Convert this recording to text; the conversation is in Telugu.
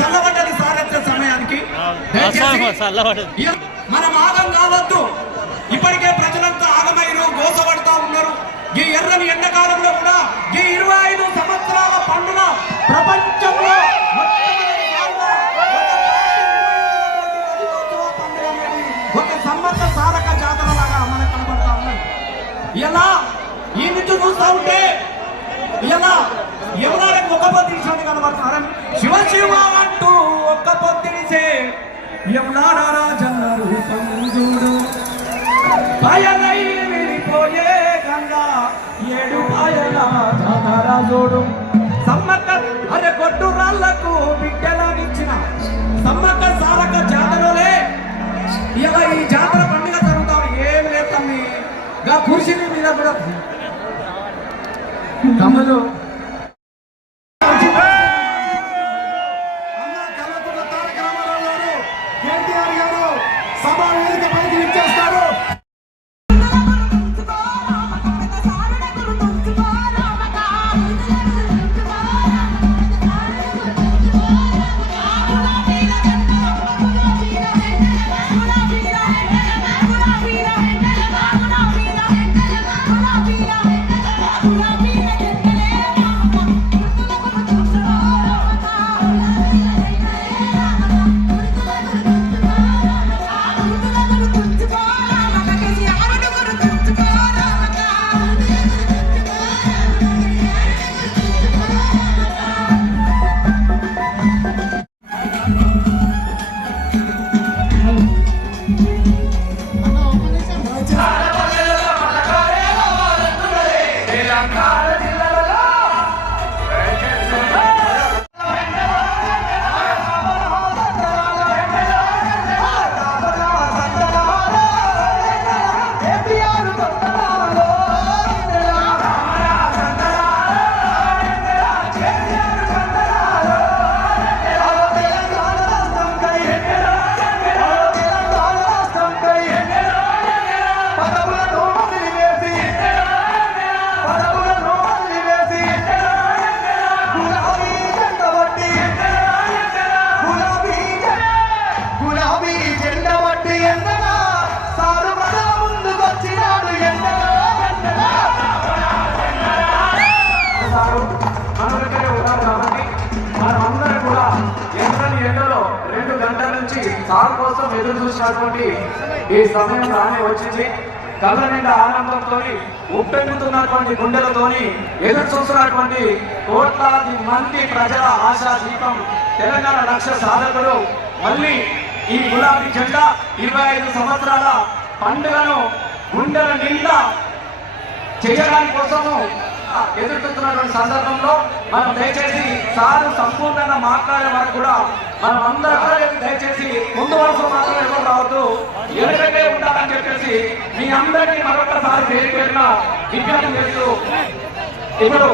చల్లబడ్డది సార్ వచ్చే సమయానికి కావద్దు ఇప్పటికే ప్రజలంతా ఆగమైరు గోసపడతా ఉన్నారు. ఈ ఎర్రని ఎండాకాలంలో కూడా ఈ ఇరవై ఐదు సంవత్సరాల పండుగ ప్రపంచంలో ఒక పార్టీ నిర్వహించినటువంటి సారక జాతర లాగా మనకు కనబడతా ఉన్నాయి ఎలా? ఈ నుంచి చూస్తా ఉంటే ఎలా? ఎవరైనా ఒక పొత్తిరిసేది కనబడుతున్నారని శివ శివ అంటూ ఒక్క పొత్తిరిసే ఎవరారా రాజన్న రూపం పాయనై విడిపోయే గంగా ఏడు పాయల జాతర సమ్మక్క అరే కొట్టు రాళ్ళకు సమ్మక్క సారక జాతరలే ఇలా ఈ జాతర పండుగ జరుగుతాం ఏం లేదు తమ్మి గా కుర్చీని మీద కూడా అన్న తారక రామారావు గారు కేటీఆర్ గారు a cara de గులాబీ జెండా బట్టి ఎండగా సారు ముందుకొచ్చినాడు ఎండగా ఎండగా సారు మనమందరం కూడా ఎర్రని ఎండలో రెండు గంటల నుంచి సార్ కోసం ఎదురు చూసినటువంటి ఈ సమయం రానే వచ్చింది. కళ్ళ నిండా ఆనందంతో ఉప్పెంగుతున్నటువంటి గుండెలతోని ఎదురు చూస్తున్నటువంటి కోట్లాది మంది ప్రజల ఆశా దీపం తెలంగాణ లక్ష్య సాధకులు మళ్ళీ ఈ గులాబీ జెండా ఇరవై ఐదు సంవత్సరాల పండుగను గుండెల నిండా చేయడానికి కోసము ఎదుర్కొంటున్నటువంటి సందర్భంలో మనం దయచేసి సారు సంపూర్ణంగా మాట్లాడే వరకు కూడా మనం అందరం దయచేసి ముందు వరుస మాత్రం ఎవరు రావద్దు. ఎదురుగా ఉండాలని చెప్పేసి మీ అందరినీ మరొకసారి పేరు పేరున విజ్ఞప్తి చేస్తూ ఇప్పుడు